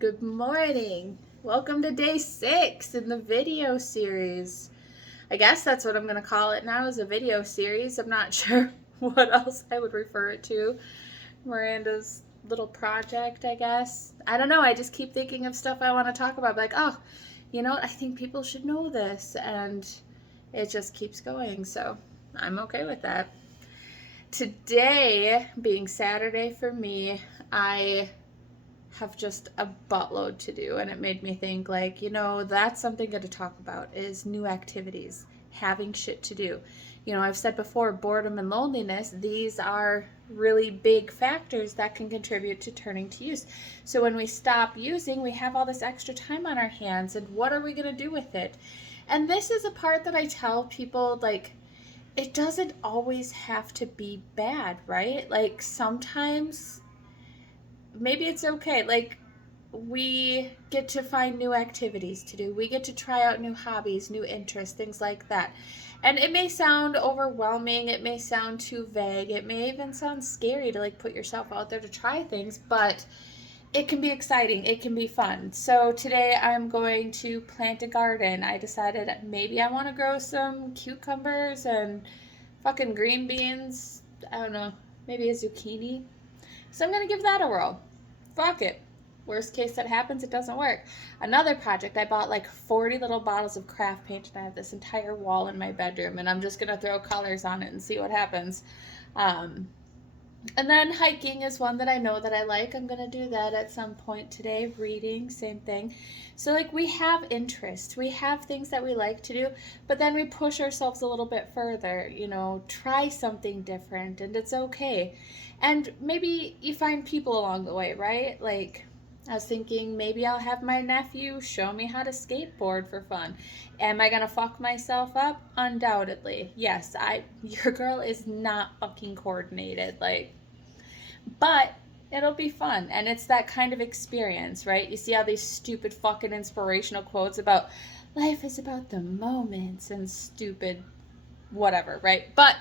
Good morning. Welcome to day 6 in the video series. I guess that's what I'm going to call it now, is a video series. I'm not sure what else I would refer it to. Miranda's little project, I guess. I don't know. I just keep thinking of stuff I want to talk about. Like, oh, you know what? I think people should know this. And it just keeps going. So I'm okay with that. Today, being Saturday for me, I have just a buttload to do, and it made me think, like, that's something good to talk about, is new activities, having shit to do. I've said before, boredom and loneliness, these are really big factors that can contribute to turning to use. So when we stop using, we have all this extra time on our hands, and what are we going to do with it? And this is a part that I tell people, like, it doesn't always have to be bad, right? Like, sometimes maybe it's okay. Like, we get to find new activities to do. We get to try out new hobbies, new interests, things like that. And it may sound overwhelming. It may sound too vague. It may even sound scary to, like, put yourself out there to try things, but it can be exciting. It can be fun. So today I'm going to plant a garden. I decided maybe I want to grow some cucumbers and fucking green beans. I don't know, maybe a zucchini. So I'm going to give that a whirl. Fuck it. Worst case that happens, it doesn't work. Another project, I bought like 40 little bottles of craft paint, and I have this entire wall in my bedroom, and I'm just going to throw colors on it and see what happens. And then hiking is one that I know that I like. I'm going to do that at some point today. Reading, same thing. So, like, we have interests. We have things that we like to do, but then we push ourselves a little bit further, try something different, and it's okay. And maybe you find people along the way, right? Like, I was thinking maybe I'll have my nephew show me how to skateboard for fun. Am I going to fuck myself up? Undoubtedly. Yes, your girl is not fucking coordinated. Like, but it'll be fun, and it's that kind of experience, right? You see all these stupid fucking inspirational quotes about life is about the moments and stupid whatever, right? But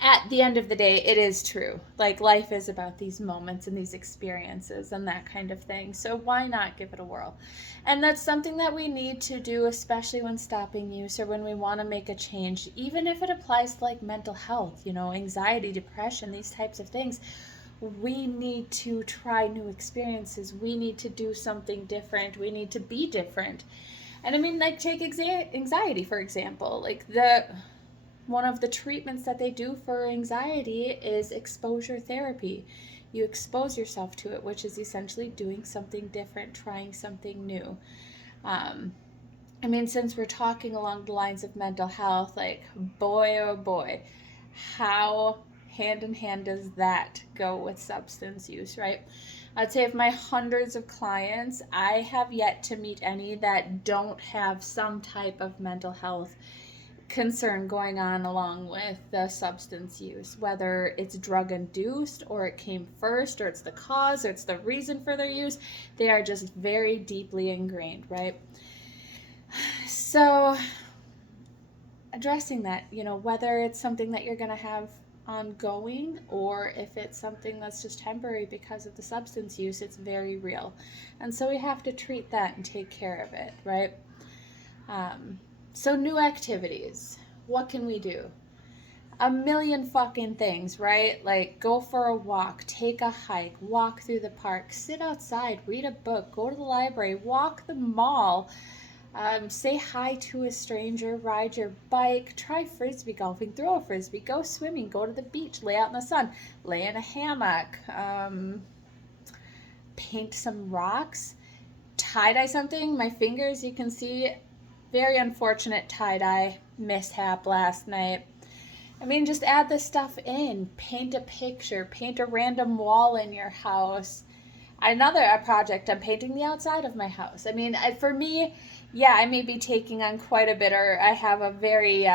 at the end of the day, it is true. Like, life is about these moments and these experiences and that kind of thing. So why not give it a whirl? And that's something that we need to do, especially when stopping use or when we want to make a change, even if it applies to, like, mental health, anxiety, depression, these types of things. We need to try new experiences. We need to do something different. We need to be different. And I mean, like, take anxiety, for example. Like, one of the treatments that they do for anxiety is exposure therapy. You expose yourself to it, which is essentially doing something different, trying something new. I mean, since we're talking along the lines of mental health, like, boy, oh boy, how hand in hand does that go with substance use, right? I'd say of my hundreds of clients, I have yet to meet any that don't have some type of mental health concern going on along with the substance use, whether it's drug induced or it came first or it's the cause or it's the reason for their use. They are just very deeply ingrained, right? So addressing that, whether it's something that you're going to have ongoing or if it's something that's just temporary because of the substance use, it's very real. And so we have to treat that and take care of it, right? So new activities. What can we do? A million fucking things, right? Like, go for a walk, take a hike, walk through the park, sit outside, read a book, go to the library, walk the mall, say hi to a stranger, ride your bike, try frisbee golfing, throw a frisbee, go swimming, go to the beach, lay out in the sun, lay in a hammock, paint some rocks, tie-dye something. My fingers, you can see, very unfortunate tie-dye mishap last night. I mean, just add this stuff in. Paint a picture. Paint a random wall in your house. Another project, I'm painting the outside of my house. I mean, for me, yeah, I may be taking on quite a bit, or I have a very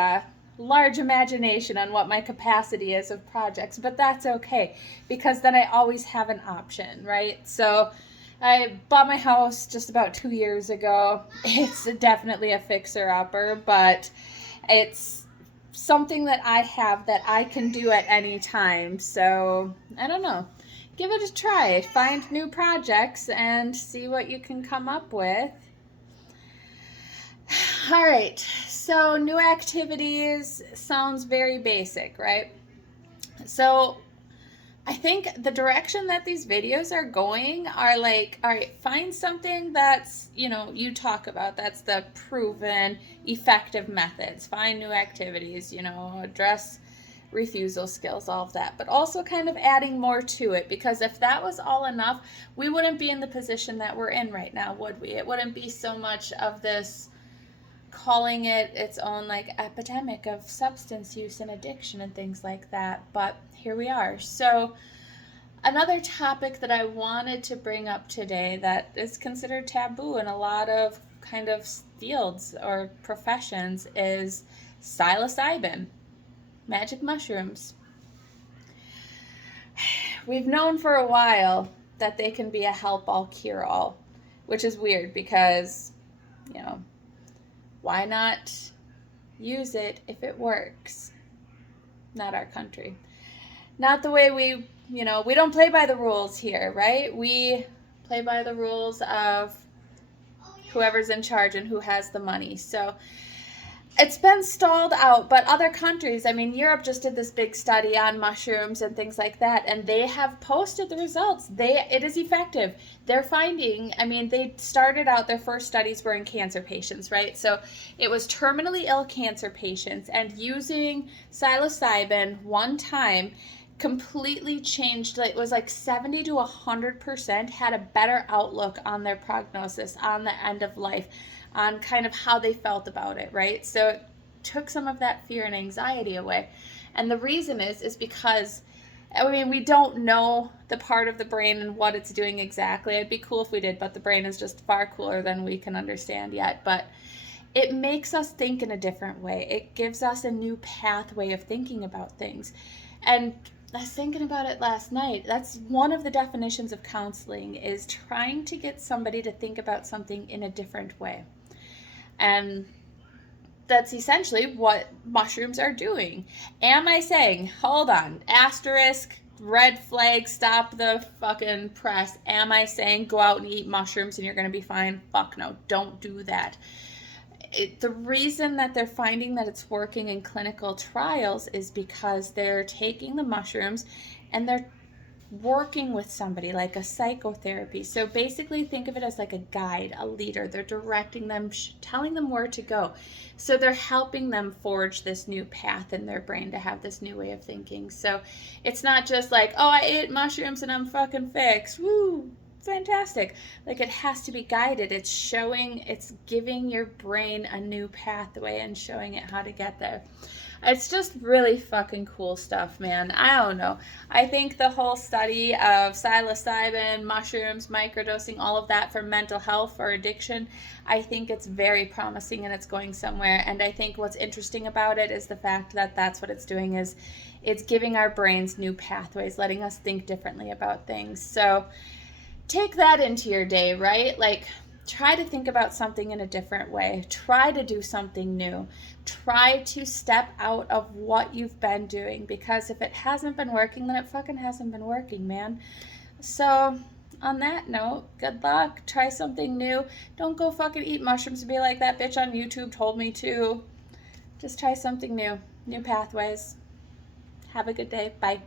large imagination on what my capacity is of projects, but that's okay, because then I always have an option, right? So I bought my house just about 2 years ago. It's definitely a fixer-upper, but it's something that I have that I can do at any time. So I don't know. give it a try. Find new projects and see what you can come up with. All right, so new activities sounds very basic, right? So I think the direction that these videos are going are like, all right, find something that's, you talk about, that's the proven effective methods. Find new activities, address refusal skills, all of that, but also kind of adding more to it, because if that was all enough, we wouldn't be in the position that we're in right now, would we? It wouldn't be so much of this calling it its own like epidemic of substance use and addiction and things like that, but here we are. So another topic that I wanted to bring up today that is considered taboo in a lot of kind of fields or professions is psilocybin, magic mushrooms. We've known for a while that they can be a help-all, cure-all, which is weird because, why not use it if it works? Not our country. Not the way we don't play by the rules here, right? We play by the rules of whoever's in charge and who has the money. So it's been stalled out, but other countries, Europe just did this big study on mushrooms and things like that, and they have posted the results. It is effective. They're finding, they started out, their first studies were in cancer patients, right? So it was terminally ill cancer patients, and using psilocybin one time completely changed. It was like 70 to 100% had a better outlook on their prognosis, on the end of life, on kind of how they felt about it, right? So it took some of that fear and anxiety away. And the reason is because, we don't know the part of the brain and what it's doing exactly. It'd be cool if we did, but the brain is just far cooler than we can understand yet. But it makes us think in a different way. It gives us a new pathway of thinking about things. And I was thinking about it last night. That's one of the definitions of counseling, is trying to get somebody to think about something in a different way. And that's essentially what mushrooms are doing. Am I saying, hold on, asterisk, red flag, stop the fucking press. Am I saying go out and eat mushrooms and you're going to be fine? Fuck no, don't do that. The reason that they're finding that it's working in clinical trials is because they're taking the mushrooms and they're working with somebody, like a psychotherapy. So basically think of it as like a guide, a leader. They're directing them, telling them where to go. So they're helping them forge this new path in their brain to have this new way of thinking. So it's not just like, oh, I ate mushrooms and I'm fucking fixed. Woo, fantastic. Like, it has to be guided. It's giving your brain a new pathway and showing it how to get there. It's just really fucking cool stuff, man. I don't know. I think the whole study of psilocybin, mushrooms, microdosing, all of that for mental health or addiction, I think it's very promising and it's going somewhere. And I think what's interesting about it is the fact that that's what it's doing, is it's giving our brains new pathways, letting us think differently about things. So take that into your day, right? Like, try to think about something in a different way. Try to do something new. Try to step out of what you've been doing, because if it hasn't been working, then it fucking hasn't been working, man. So on that note, good luck. Try something new. Don't go fucking eat mushrooms and be like, that bitch on YouTube told me to. Just try something new. New pathways. Have a good day. Bye.